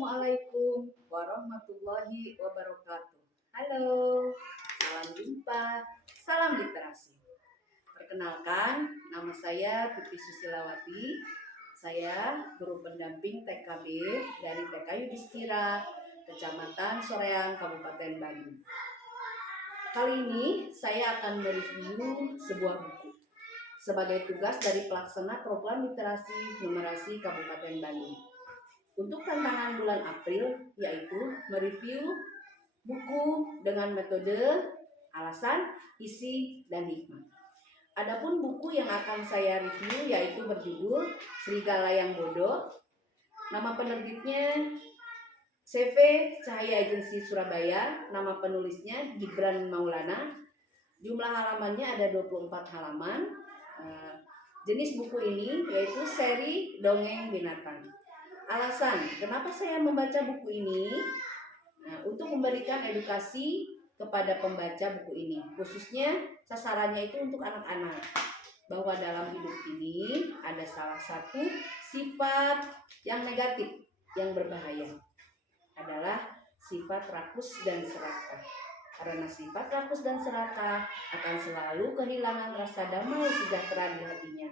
Assalamualaikum warahmatullahi wabarakatuh. Halo, salam jumpa, salam literasi. Perkenalkan, nama saya Putri Susilawati. Saya guru pendamping TKB dari TK Yudhistira, Kecamatan Soreang, Kabupaten Bandung. Kali ini saya akan mereview sebuah buku sebagai tugas dari pelaksana program literasi numerasi Kabupaten Bandung. Untuk tantangan bulan April yaitu mereview buku dengan metode alasan, isi, dan hikmah. Adapun buku yang akan saya review yaitu berjudul Serigala yang Bodoh. Nama penerbitnya CV Cahaya Agensi Surabaya, nama penulisnya Gibran Maulana. Jumlah halamannya ada 24 halaman. Jenis buku ini yaitu seri dongeng binatang. Alasan kenapa saya membaca buku ini, untuk memberikan edukasi kepada pembaca buku ini, khususnya sasarannya itu untuk anak-anak, bahwa dalam hidup ini ada salah satu sifat yang negatif yang berbahaya, adalah sifat rakus dan serakah. Karena sifat rakus dan serakah akan selalu kehilangan rasa damai sejahtera di hatinya,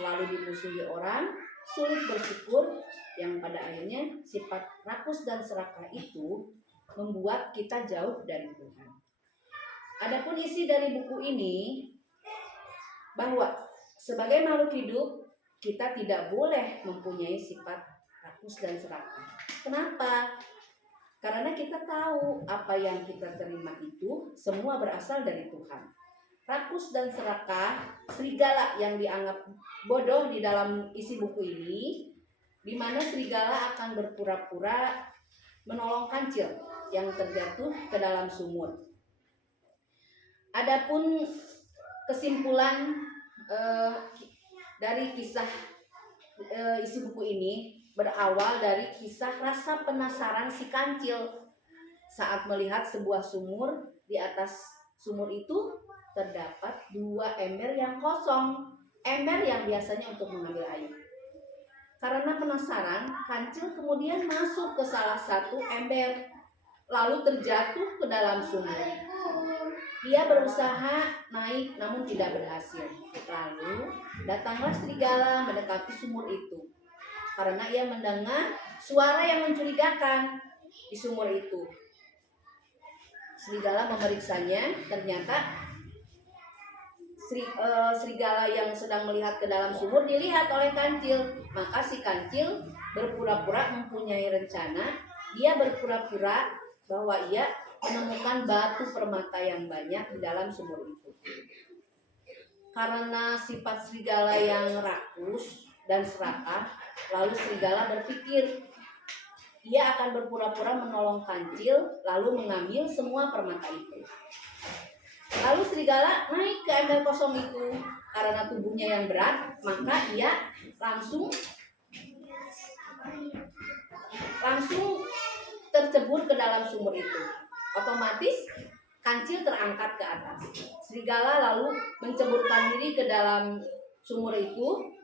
selalu dimusuhi orang, sulit bersyukur, yang pada akhirnya sifat rakus dan serakah itu membuat kita jauh dari Tuhan. Adapun isi dari buku ini, bahwa sebagai makhluk hidup kita tidak boleh mempunyai sifat rakus dan serakah. Kenapa? Karena kita tahu apa yang kita terima itu semua berasal dari Tuhan. Rakus dan serakah, serigala yang dianggap bodoh di dalam isi buku ini, di mana serigala akan berpura-pura menolong kancil yang terjatuh ke dalam sumur. Adapun kesimpulan dari kisah isi buku ini berawal dari kisah rasa penasaran si kancil saat melihat sebuah sumur. Di atas sumur itu terdapat 2 ember yang kosong, ember yang biasanya untuk mengambil air. Karena penasaran, kancil kemudian masuk ke salah satu ember, lalu terjatuh ke dalam sumur. Dia berusaha naik namun tidak berhasil. Lalu datanglah serigala mendekati sumur itu, karena ia mendengar suara yang mencurigakan di sumur itu. Serigala memeriksanya, ternyata serigala yang sedang melihat ke dalam sumur dilihat oleh kancil. Maka si kancil berpura-pura mempunyai rencana. Dia berpura-pura bahwa ia menemukan batu permata yang banyak di dalam sumur itu. Karena sifat serigala yang rakus dan serakah, lalu serigala berpikir ia akan berpura-pura menolong kancil lalu mengambil semua permata itu. Lalu serigala naik ke ember kosong itu. Karena tubuhnya yang berat, maka ia langsung tercebur ke dalam sumur itu. Otomatis kancil terangkat ke atas. Serigala lalu menceburkan diri ke dalam sumur itu.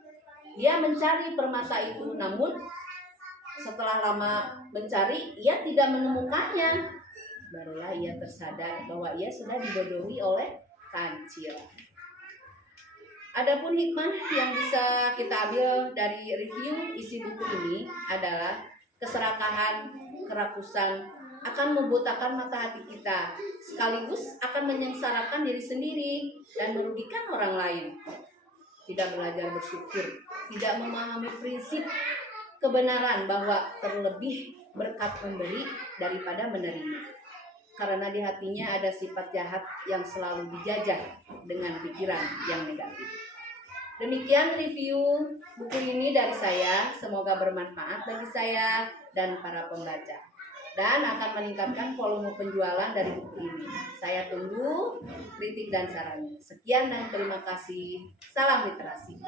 Dia mencari permata itu, namun setelah lama mencari, ia tidak menemukannya. Barulah ia tersadar bahwa ia sudah dibodohi oleh kancil. Adapun hikmah yang bisa kita ambil dari review isi buku ini adalah keserakahan, kerakusan akan membutakan mata hati kita, sekaligus akan menyengsarakan diri sendiri dan merugikan orang lain. Tidak belajar bersyukur, tidak memahami prinsip kebenaran bahwa terlebih berkat memberi daripada menerima. Karena di hatinya ada sifat jahat yang selalu dijajah dengan pikiran yang negatif. Demikian review buku ini dari saya. Semoga bermanfaat bagi saya dan para pembaca, dan akan meningkatkan volume penjualan dari buku ini. Saya tunggu kritik dan sarannya. Sekian dan terima kasih. Salam literasi.